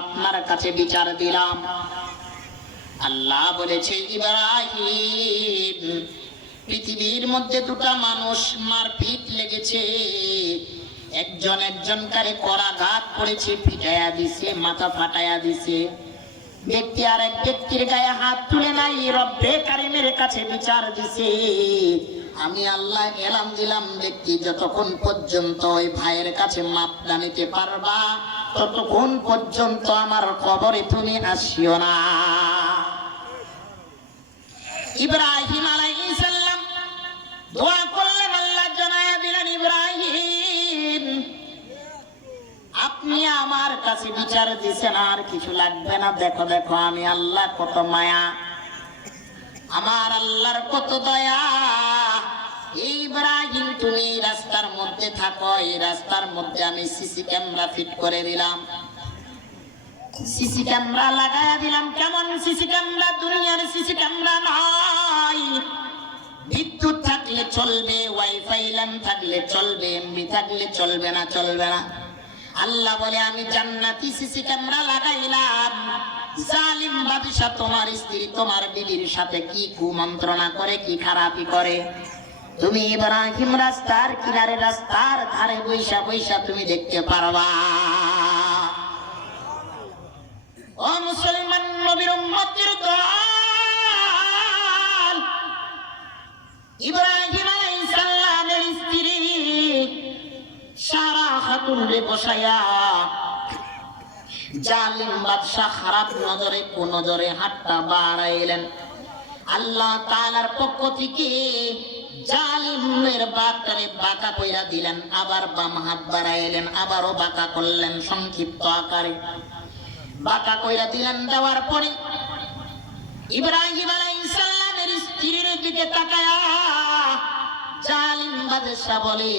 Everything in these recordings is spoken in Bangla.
আপনার কাছে বিচার দিলাম। আল্লাহ বলেছে, ইব্রাহিম, পৃথিবীর মধ্যে দুটা মানুষ মারপিট লেগেছে, একজন একজনকারে করাঘাত করেছে, পিটাইয়া দিছে, মাথা ফাটাইয়া দিছে। ব্যক্তি আর এক ব্যক্তির গায়ে হাত তুলে নাই, রব্বে কারিমের কাছে বিচার দিছে। আমি আল্লাহ এলান দিলাম, ব্যক্তি যতক্ষণ পর্যন্ত ওই ভাইয়ের কাছে মাপ না নিতে পারবা, ততক্ষণ পর্যন্ত আমার কবরে তুমি আসিও না। ইব্রাহিম আলাইহিস সালাম দোয়া করলেন, আল্লাহ জানায়া দিলেন, ইব্রাহিম, আপনি আমার কাছে বিচার দিছেন, আর কিছু লাগবে না। দেখো দেখো আমি আল্লাহ কত মায়া, আমার আল্লাহর কত দয়া। ইব্রাহিম, তুমি এই রাস্তার মধ্যে থাকো, এই রাস্তার মধ্যে আমি সিসি ক্যামেরা ফিট করে দিলাম, সিসি ক্যামেরা লাগায়া দিলাম। কেমন সিসি ক্যামেরা? দুনিয়ার সিসি ক্যামেরা নাই। বিদ্যুৎ থাকলে চলবে, ওয়াইফাই লাইন থাকলে চলবে, এমবি থাকলে চলবে না, চলবে না। আল্লাহ বলে, আমি জান্নাতি সিসি ক্যামেরা লাগাইলাম। জালিম বাদশা তোমার স্ত্রী, তোমার বিবির সাথে কি কুমন্ত্রণা করে, কি খারাপি করে, তুমি ইব্রাহিম রাস্তার কিনারে, রাস্তার ধারে বৈশা বৈশা তুমি দেখতে পারবা। ও মুসলমান, নবীর উম্মতের দল, ইব্রাহিম আলাইহিস সালামের স্ত্রী সারা খাতুন রে বসায়া জালিম বাদশা খারাপ নজরে কুনজরে হাতটা বাড়াইলেন। আল্লাহ তাআলার পক্ষ থেকে জালিমের বাপটারে বাঁকা কইরা দিলেন, আবার বাম হাত বাড়াইলেন, আবারও বাঁকা করলেন, সংক্ষিপ্ত আকারে বাঁকা কইরা দিলেন। দেওয়ার পরে ইব্রাহিম আলাইহিস সালামের স্ত্রীর দিকে তাকায়া জালিম বাদশা বলে,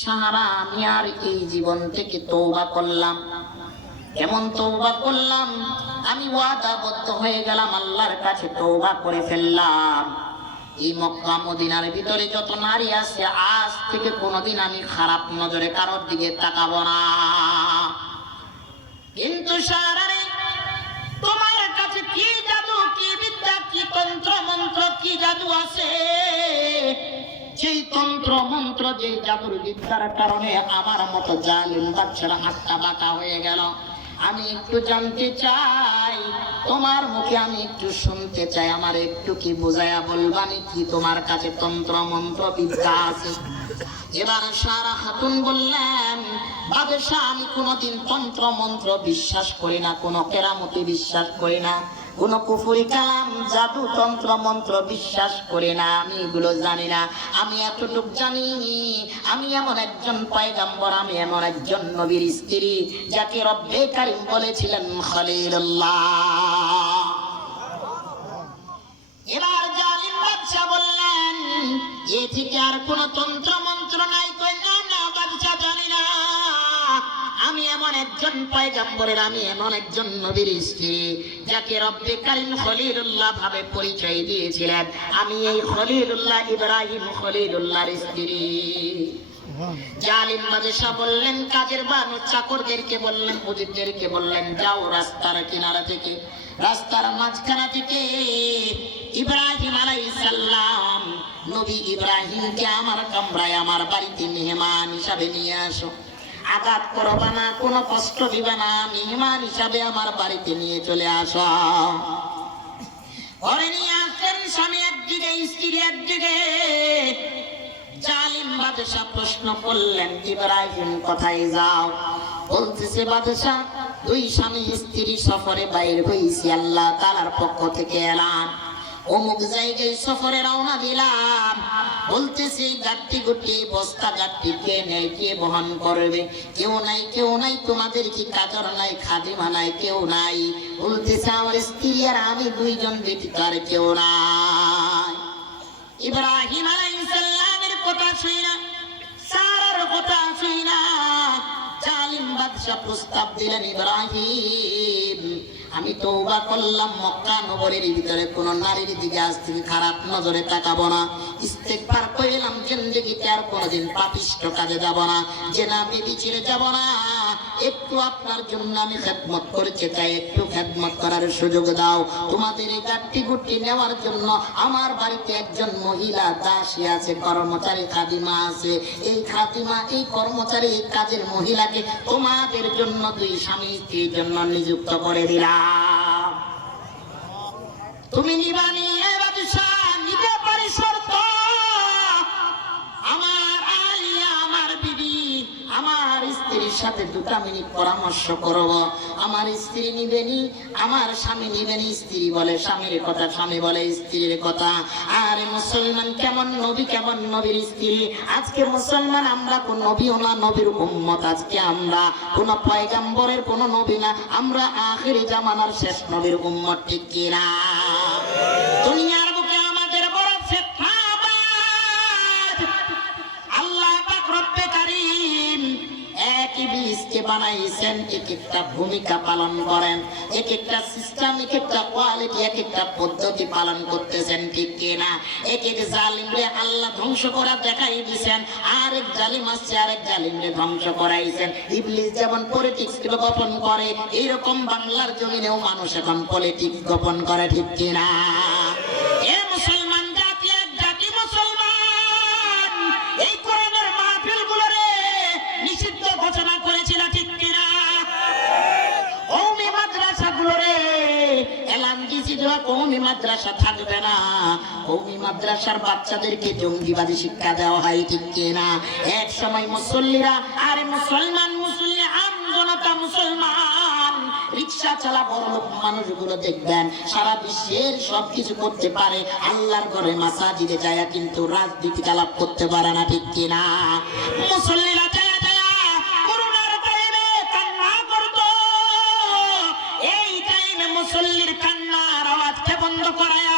সারা আমি আর এই জীবন থেকে তওবা করলাম। কেমন তওবা করলাম? আমি ওয়াদাবদ্ধ হয়ে গেলাম, আল্লাহর কাছে তওবা করে ফেললাম, এই মক্কা মদিনার ভিতরে যত নারী আছে, আজ থেকে কোনোদিন আমি খারাপ নজরে কারোর দিকে তাকাবো না। কিন্তু সারারে, তোমার কাছে কি জাদু, কি বিদ্যা, কি তন্ত্র মন্ত্র, কি জাদু আছে? যেই তন্ত্র মন্ত্র, যেই জাদুর বিদ্যার কারণে আমার মতো জালিম বাচ্চারা হাতটা বাঁকা হয়ে গেল, আমি একটু জানতে চাই, তোমার মুখে আমি একটু শুনতে চাই, আমার একটু কি বুঝাইয়া বলবানি, কি তোমার কাছে তন্ত্র মন্ত্র বিদ্যা আছে? এবার সারা খাতুন বললেন, বাদশা, আমি কোনোদিন তন্ত্র মন্ত্র বিশ্বাস করি না, কোনো কেরামতি বিশ্বাস করি না, কোন কুফরি কালাম জাদু তন্ত্র মন্ত্র বিশ্বাস করি না, আমি এগুলো জানি না। আমি এতটুকু জানি, আমি এমন একজন পয়গম্বর, আমি এমন একজন নবীর স্ত্রী, যাকে রব্বে কারীম বলেছিলেন খলিলুল্লাহ। এবার জালিম বাদশা বললেন, এ থেকে আর কোন তন্ত্র মন্ত্র নাই? কই না, না বাদশা, জানি না। আমি এমন একজন পয়গম্বরের, আমি এমন একজন নবীর স্ত্রী, যাকে রব্বে কারীম খলিলুল্লাহ ভাবে পরিচয় দিয়েছিলেন। আমি এই খলিলুল্লাহ, ইব্রাহিম খলিলুল্লাহর স্ত্রী। জালিম বাদশা বললেন, কাজের বানু চাকরদেরকে বললেন, মুজিবদেরকে বললেন, যাও রাস্তার কিনারা থেকে, রাস্তার মাঝখানা থেকে ইব্রাহিম আলাইহিস সালাম, নবী ইব্রাহিমকে আমার কামরায়, আমার বাড়িতে মেহমান হিসাবে নিয়ে আসো। আঘাত করবা না, কোনো কষ্ট দিবা না, মেহমান হিসাবে আমার বাড়িতে নিয়ে চলে আসো। ঘরে নিয়ে আসেন, স্বামী একদিকে, স্ত্রী একদিকে। জালিম বাদশা প্রশ্ন করলেন, ইব্রাহিম কোথায় যাও? বলতেছে, বাদশা, দুই স্বামী স্ত্রী সফরে বাইর হইছি, আল্লাহ তাআলার পক্ষ থেকে এলাম, অমুক জায়গায় সফরে রওনা দিলাম। বলতেছি, গাড়ি গুটি বস্তা গাড়ি কে নেই, কে বহন করবে? কেউ নাই, কেউ নাই। তোমাদের কি কাজর নাই, খাদিমা নাই, কেউ নাই? বলতেছে, আমার স্ত্রী আর আমি দুইজন ব্যতীত আর কেউ নাই। ইব্রাহিম আলাইহিস সালামের কথা শুই না, সারার কথা শুই না, জালিম বাদশা প্রস্তাব দিলেন, ইব্রাহিম, আমি তওবা করলাম, মক্কা নগরীর ভিতরে কোন নারীর দিকে আজ থেকে খারাপ নজরে তাকাবো না। ইস্তেগফার কইলাম, জিন্দেগিতে আর কোনদিন পাপিষ্ঠ কাজে যাব না, জেনা বিবি ছেড়ে যাব না, একটু আপনার জন্য আমি খেদমত করতে চাই, একটু খেদমত করার সুযোগ দাও। তোমাদের এই গাট্টি গুট্টি নেওয়ার জন্য আমার বাড়িতে একজন মহিলা দাসী আছে, কর্মচারী খাদিমা আছে। এই খাদিমা, এই কর্মচারী, এই কাজের মহিলাকে তোমাদের জন্য দুই স্বামী স্ত্রীর জন্য নিযুক্ত করে দিলাম। তুমি নিবানি এ বাদশা, নিতে পারি শর্ত। আমার আলিয়া, আমার বিবি, আমার স্ত্রীর সাথে 2 মিনিট পরামর্শ করব। আমার স্ত্রী নিবেনি, আমার স্বামী নিবেনি। স্ত্রী বলে স্বামীর কথা, স্বামী বলে স্ত্রীর কথা। আরে মুসলমান কেমন নবী, কেমন নবীর স্ত্রী। আজকে মুসলমান আমরা কোন নবীও না, নবীর উম্মত। আজকে আমরা কোন পয়গম্বরের কোন নবী না, আমরা আখিরি জামানার শেষ নবীর উম্মত, ঠিক কিনা? দুনিয়ার বুকে আমাদের বড় ফিতনাবাজ আল্লাহ পাক রব্বে কারীম এক ইবলিসকে বানাইছেন, এক একটা ভূমিকা পালন করেন, এক একটা সিস্টেম, এক একটা কোয়ালিটি, এক একটা পদ্ধতি পালন করতেছেন, ঠিক কিনা? এক এক জালিমরে আল্লাহ ধ্বংস করা দেখাই দিয়েছেন, আর এক জালিম আসছে আরেক জালিমরে ধ্বংস করাইছেন। ইবলিস যেমন পলিটিক্স গোপন করে, এইরকম বাংলার জমিনেও মানুষ এখন পলিটিক্স গোপন করে, ঠিক কিনা? এ মুসলমান জাতি, এক জাতি মুসলমান এই কোরআনের মাহফিলগুলোরে নিষিদ্ধ ঘোষণা করেছিল, ঠিক কিনা? কওমি মাদ্রাসাগুলোরে এলান দিয়েছিল কওমি মাদ্রাসা থাকবে না, কওমি মাদ্রাসার বাচ্চাদেরকে জঙ্গিবাদী শিক্ষা দেওয়া হয়, ঠিক কিনা? এক সময় মুসল্লিরা, আরে মুসলমান মুসল্লি, আম জনতা মুসলমান, রিক্সা চালা বড় লোক মানুষগুলো দেখবেন সারা বিশ্বের সবকিছু করতে পারে, আল্লাহর ঘরে মাসাজিদে যায় কিন্তু রাজনীতি আলাপ করতে পারে না, ঠিক কিনা? মুসল্লিরা যায় করোনার টাইমে কান্না করতো, এই টাইমে মুসল্লির কান্নার আওয়াজকে বন্ধ করায়া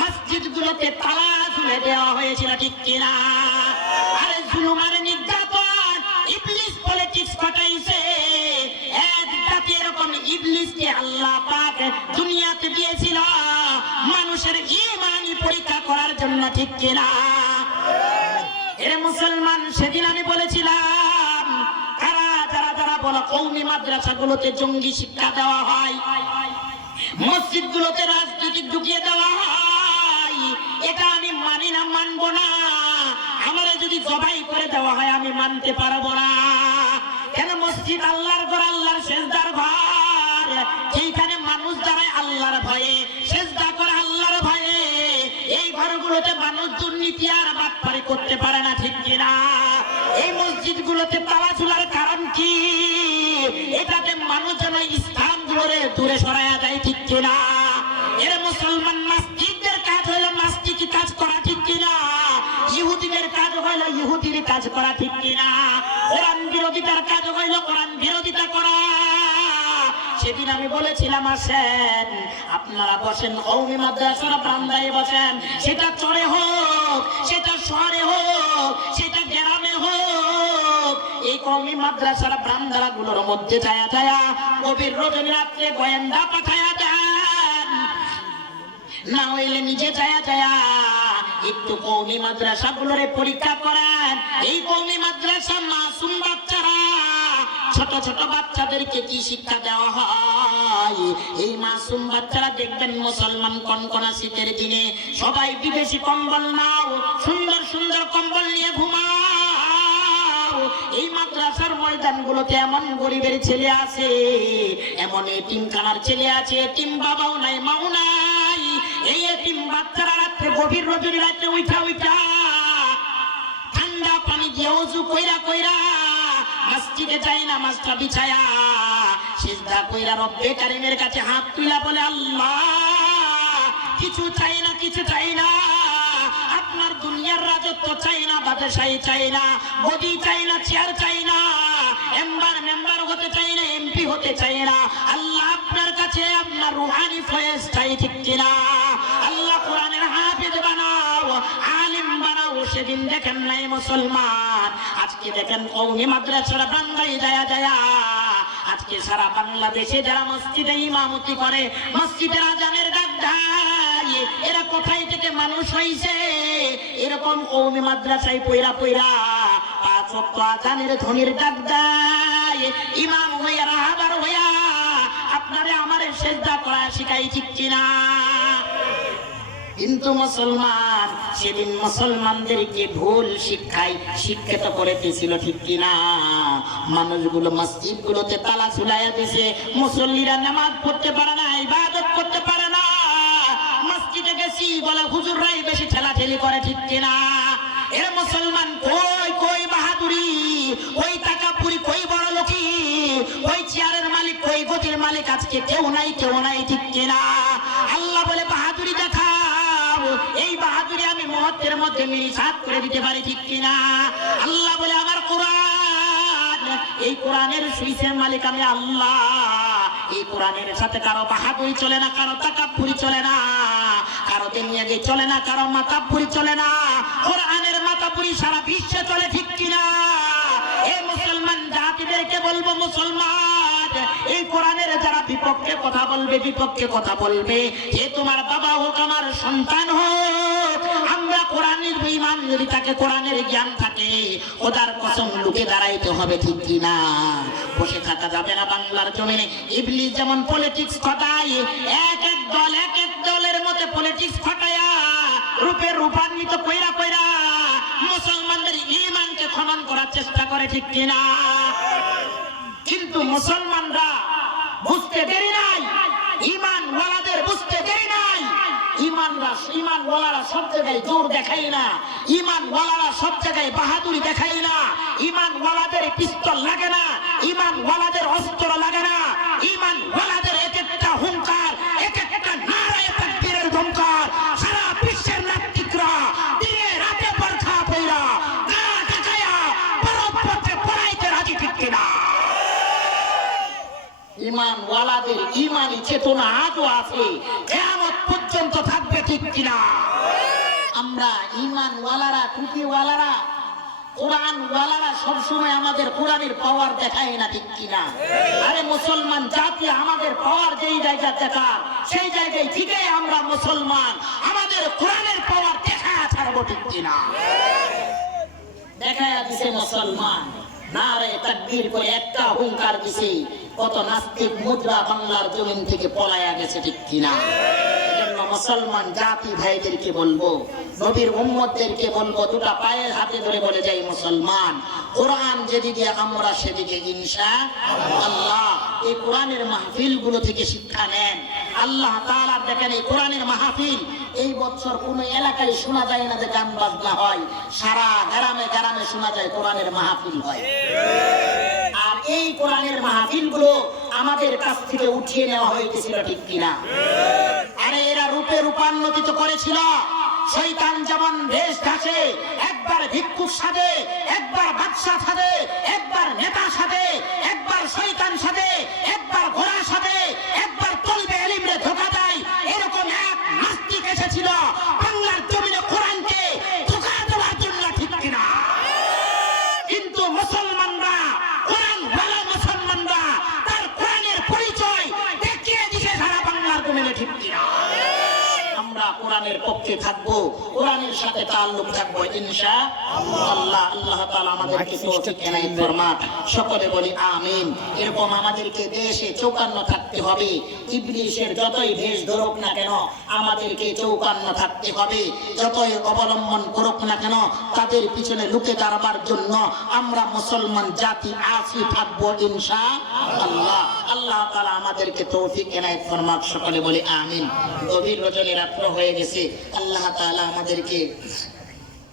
মসজিদগুলোতে তালা ঝুলে দেওয়া হয়েছিল, ঠিক কিনা? আরে জুলুম আর নির্যাতন ইবলিস পলিটিক্স ঘটাইছে। এক জাতি এরকম ইবলিসকে আল্লাহ পাক দুনিয়াতে দিয়েছিল মানুষের ঈমানি পরীক্ষা করার জন্য, ঠিক কিনা? এরে মুসলমান, সেদিন আমি বলেছিলাম কারা যারা যারা বলো কওমি মাদ্রাসাগুলোতে জঙ্গি শিক্ষা দেওয়া হয়, মসজিদগুলোতে রাজনীতি ঢুকিয়ে দেওয়া হয়, এটা আমি মানি না, মানবো না। আমারে যদি জবাই করে দেওয়া হয় আমি মানতে পারবো না। কেন? মসজিদ আল্লাহর ঘর, আল্লাহর সেজদার ঘর, যেখানে মানুষ দাঁড়ায় আল্লাহর ভয়ে, সেজদা করে আল্লাহর ভয়ে। এই ঘরগুলোতে মানুষ দুর্নীতি আর বাটপারি করতে পারে না, ঠিক কিনা? এই মসজিদগুলোতে তালা ঝুলার কারণ কি? এটাতে মানুষ যেন ইসলামগুলোরে দূরে সরাইয়া যায়, ঠিক কিনা? এর মুসলমান, মসজিদের কাজ হলো নাস্তিকি কাজ করা, ঠিক কিনা? ইহুদিদের কাজ হলো ইহুদির কাজ করা, ঠিক কিনা? কোরআন বিরোধিতার কাজ হইল কোরআন বিরোধিতা করা। সেদিন আমি বলেছিলাম আসেন আপনারা বসেন, কওমি মাদ্রাসার বারান্দায় বসেন, সেটা চরে হোক, সেটা শহরে হোক, সেটা গ্রামে হোক, এই কওমি মাদ্রাসার বারান্দাগুলোর মধ্যে ছায়া ছায়া গভীর রজনী রাত্রে গোয়েন্দা পাঠায়া দেন, না হইলে নিজে ছায়া ছায়া একটু কওমি মাদ্রাসাগুলোরে পরীক্ষা করেন। এই কওমি মাদ্রাসা মাসুম বাচ্চারা, ছোট ছোট বাচ্চাদেরকে কি শিক্ষা দেওয়া হয়? এই মাসুম বাচ্চারা দেখবেন মুসলমান কনকনা শীতের দিনে সবাই বিদেশি কম্বল নাও, সুন্দর সুন্দর কম্বল নিয়ে ঘুমাও। এই মাদ্রাসার ময়দানগুলোতে এমন গরিবের ছেলে আছে, এমন এতিমখানার ছেলে আছে, এতিম বাবাও নাই, মাও নাই। এই এতিম বাচ্চারা রাত্রে গভীর রজনী রাত্রে উঠা উঠা ঠান্ডা পানি দিয়ে ওযু কইরা কইরা মসজিদে যায় না, মাস্টা বিছায়া সিজদা কইরা রব্বে কারীমের কাছে হাত তুলা বলে, আল্লাহ কিছু চাই না, কিছু চাই না, আপনার দুনিয়ার রাজত্ব চাই না, বাদশাহী চাই না, গদি চাই না, চেয়ার চাই না, মেম্বার হতে চাই না, এমপি হতে চাই না, আল্লাহ আপনার কাছে আপনার রুহানি ফয়েজ চাই, ঠিক কিনা? আল্লাহ কোরআনের হাফেজ বানাও, আলিম বানাও। সেদিন দেখেন নাই মুসলমান, আজকে দেখেন কওমি মাদ্রাসার বাংলায় যায় যায়, আজকে সারা বাংলাদেশে যারা মসজিদে ইমামতি করে, মসজিদের আজানের ডাক দেয়, এরা কোথায় থেকে মানুষ হইছে? এরকম কওমি মাদ্রাসায় পয়রা পয়রা 5 ওয়াক্ত আজানের ধ্বনির ডাক দেয়, নাই ইমাম হইয়া রাহাবার হইয়া আপনারে আমারে সেজদা করা শিখাই, ঠিক কিনা? কিন্তু মুসলমান সেদিন মুসলমানদেরকে ভুল শিক্ষায় শিক্ষিত করে দিয়েছিল, ঠিক কিনা? মানুষগুলো মসজিদ গুলোতে তালা ঝুলাইয়া দিছে, মুসল্লিরা নামাজ পড়তে পারে না, ইবাদত করতে পারে না। মসজিদে গেছি বলে হুজুররাই বেশি ঠেলাঠেলি করে, ঠিক কিনা? এর মুসলমান কই কই বাহাদুরি, কই টাকাপুরি, কই বড় লোকি, কই চেয়ারের মালিক, কই গতির মালিক? আজকে কেউ নাই, কেউ নাই, ঠিক কিনা? আল্লাহ বলে বাহাদুরি দেখা, এই বাহাদুরি আমি মুহূর্তের মধ্যে মিলিসাত করে দিতে পারি, ঠিক কিনা? আল্লাহ বলে আমার কোরআন, এই কোরআনের সুইচের মালিক আমি আল্লাহ। এই কোরআনের সাথে কারো বাহাদুরি চলে না, কারো তাকাব্বুরি চলে না, কারো দুনিয়াকে চলে না, কারো মাতাব্বুরি চলে না। কোরআনের মাতাব্বুরি সারা বিশ্বে চলে, ঠিক কিনা? এই মুসলমান জাতিদেরকে বলবো, মুসলমান এই কোরআনের যারা বিপক্ষে কথা বলবে, বিপক্ষে কথা বলবে, যে তোমার বাবা হোক, আমার সন্তান হোক, আমরা কোরআনের ঈমান যদি থাকে, কোরআনের জ্ঞান থাকে, খোদার কসম লুকে দাঁড়াইতে হবে, ঠিক কিনা? বসে থাকা যাবে না বাংলার জমিনে। ইবলিস যেমন পলিটিক্স খটায়, এক এক দলের মধ্যে পলিটিক্স খটায়া রূপে রূপান্বিত কইরা কইরা মুসলমানদের ঈমানকে খনন করার চেষ্টা করে, ঠিক কিনা? কিন্তু মুসলমানরা বুঝতে দেরি নাই, ঈমান ওয়ালাদের বুঝতে দেরি নাই। ঈমান ওয়ালারা সব জায়গায় জোর দেখাই না, ঈমান ওয়ালারা সব জায়গায় বাহাদুরি দেখাই না, ঈমান ওয়ালাদের পিস্তল লাগে না, ঈমান ওয়ালাদের অস্ত্র লাগে না, ঈমান ওয়ালাদের এক একটা হুঙ্কার, এক একটা নারায়ে তাকবীরের হুঙ্কার সারা বিশ্বের নাস্তিকরা দিনে রাতে বরখা পইরা গা ঢাকায়া বরফ পথে পড়াইতে রাজি, ঠিক কিনা? ঈমান ওয়ালাদের ঈমানি চেতনা আজও আছে, কিয়ামত পর্যন্ত থাকবে, ঠিক কিনা? আমরা ঈমান ওয়ালারা, টুপি ওয়ালারা, কোরআন ওয়ালারা সবসময় আমাদের কোরআনের পাওয়ার দেখায় না, ঠিক কিনা? আরে মুসলমান জাতি আমাদের পাওয়ার যেই জায়গা দেখার, সেই জায়গায় ঠিকই আমরা মুসলমান আমাদের কোরআনের পাওয়ার দেখায় ছাড়বো, ঠিক কিনা? দেখায় দিছে মুসলমান, নারায়ে তাকবীর করে একটা হুঙ্কার দিছে, কত নাস্তিক মুদ্রা বাংলার জমিন থেকে পলায়া গেছে, ঠিক কিনা? এজন্য মুসলমান জাতি ভাইদেরকে বলবো, নবীর উম্মতদেরকে বলবো, দুটা পায়ের হাতে ধরে বলে যাই, মুসলমান কোরআন যেদিকে আমরা সেদিকে ইনশাআল্লাহ। এই কোরআনের মাহফিল গুলো থেকে শিক্ষা নেন। আল্লাহ তাআলা দেখেন এই কোরআনের মাহফিল এই বছর কোন এলাকায় শোনা যায় না যে গান বাজনা হয়, সারা গ্রামে গ্রামে শোনা যায় কোরআনের মাহফিল হয়। আর এই কোরআনের মাহফিল গুলো আমাদের কাছ থেকে উঠিয়ে নেওয়া হয়েছিল, ঠিক কিনা? আরে এরা রূপে রূপান্তরিত করেছিল। শয়তান যেমন বেশ ধাঁচে, একবার ভিক্ষুক সাজে, একবার বাদশা সাজে, একবার নেতা সাজে, একবার শয়তান সাজে, একবার ঘোড়া সাজে, একবার তলবে ইলমে ধোঁকা দেয়, এরকম এক নাস্তিক এসেছিল বাংলার জমিনে কোরআনকে ধোঁকা দেওয়ার জন্য, ঠিক কিনা? কিন্তু মুসলমানরা, কোরআন ওয়ালা মুসলমানরা তার কোরআনের পরিচয় দেখিয়ে দিছে সারা বাংলার জমিনে, ঠিক কিনা? আমরা কোরআনের পক্ষে থাকবো, কোরআনের সাথে তাআল্লুক থাকবো ইনশাআল্লাহ। আল্লাহ তাআলা আমাদেরকে তৌফিক এনায়েত ফরমান, সকলে বলি আমিন। এরকম আমাদেরকে দেশে চৌকান্ন থাকতে হবে। ইবলিসের যতই ভেষ ধরুক না কেন আমাদেরকে চৌকান্ন থাকতে হবে, যতই অবলম্বন করুক না কেন তাদের পিছনে লুকে দাঁড়াবার জন্য আমরা মুসলমান জাতি আছি, থাকবো ইনশাআল্লাহ। আল্লাহ তাআলা আমাদেরকে তৌফিক এনায়েত ফরমান, সকলে বলি আমিন। গভীর রজনী রাত্র হয়ে গেছে, আল্লাহ তাআলা আমাদেরকে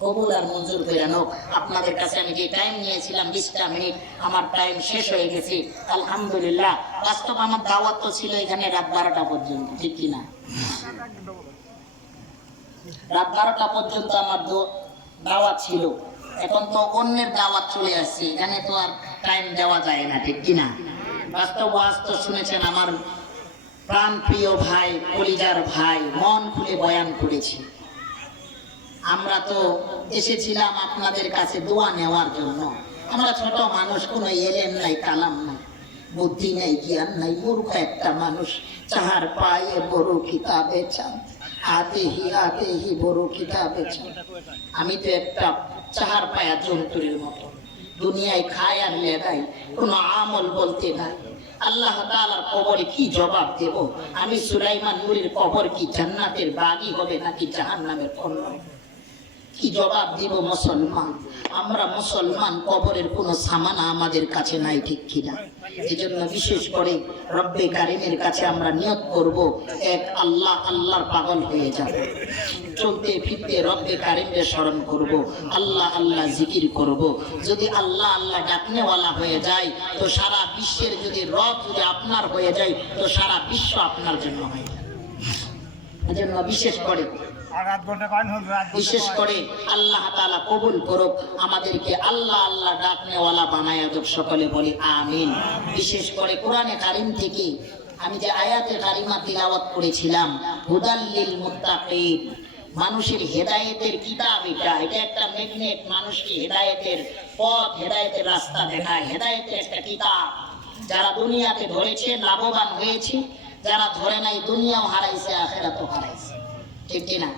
কবুল আর মঞ্জুর করে নোক। আপনাদের কাছে আমি যে টাইম নিয়েছিলাম 20টা মিনিট, আমার টাইম শেষ হয়ে গেছে আলহামদুলিল্লাহ। বাস্তব আমার দাওয়াত তো ছিল এখানে রাত 12টা পর্যন্ত, ঠিক কিনা? রাত 12টা পর্যন্ত আমার দাওয়াত ছিল। এখন তো অন্যের দাওয়াত চলে আসছে, এখানে তো আর টাইম দেওয়া যায় না, ঠিক কিনা? বাস্তব ওয়াজ তো শুনেছেন, আমার প্রাণ প্রিয় ভাই, কলিজার ভাই মন খুলে বয়ান করেছি। আমরা তো এসেছিলাম আপনাদের কাছে দোয়া নেওয়ার জন্য। আমরা ছোট মানুষ, কোনো এলেম নাই, কালাম নাই, বুদ্ধি নাই, জ্ঞান নাই, মূর্খ একটা মানুষ। চাহার পায়ে বড় কিতাবে চান, আতে হি বড় কিতাবে চান। আমি তো একটা চাহার পায়া জন্তুরের মতো, দুনিয়ায় খায় আর লেদায়, কোনো আমল বলতে নাই। আল্লাহ তাআলার কবরে কি জবাব দেব? আমি সুলাইমান নূরির কবর কি জান্নাতের বাগি হবে নাকি জাহান্নামের কন্যা? কি জবাব দিব মুসলমান? আমরা মুসলমান, কবরের কোনো সামানা আমাদের কাছে নাই, ঠিক কিনা? এজন্য বিশেষ করে রব্বে কারিমের কাছে আমরা নিয়ত করব, এক আল্লাহ, আল্লাহর পাগল হয়ে যাব। চলতে ফিরতে রব্বে কারিমকে স্মরণ করব, আল্লাহ আল্লাহ জিকির করব। যদি আল্লাহ আল্লাহ ডাকনেওয়ালা হয়ে যায় তো সারা বিশ্বের, যদি রব যদি আপনার হয়ে যায় তো সারা বিশ্ব আপনার জন্য হয়ে যায়। এজন্য বিশেষ করে আল্লাহ তাআলা কবুল করুক, আমাদেরকে আল্লাহ আল্লাহ ডাকনেওয়ালা বানায় দেব। সকলে বলি আমিন। বিশেষ করে কোরআনে কারিম থেকে আমি যে আয়াতে কারিমা তিলাওয়াত করেছিলাম, হুদাল্লিল মুত্তাকিন, মানুষের হেদায়েতের কিতাব। এটা একটা ম্যাগনেট, মানুষকে হেদায়েতের পথ, হেদায়েতের রাস্তা দেখায়। হেদায়েতের একটা কিতাব। যারা দুনিয়াতে ধরেছে লাভবান হয়েছে, যারা ধরে নাই দুনিয়াও হারাইছে, আখিরাতও হারাইছে, ঠিক কিনা?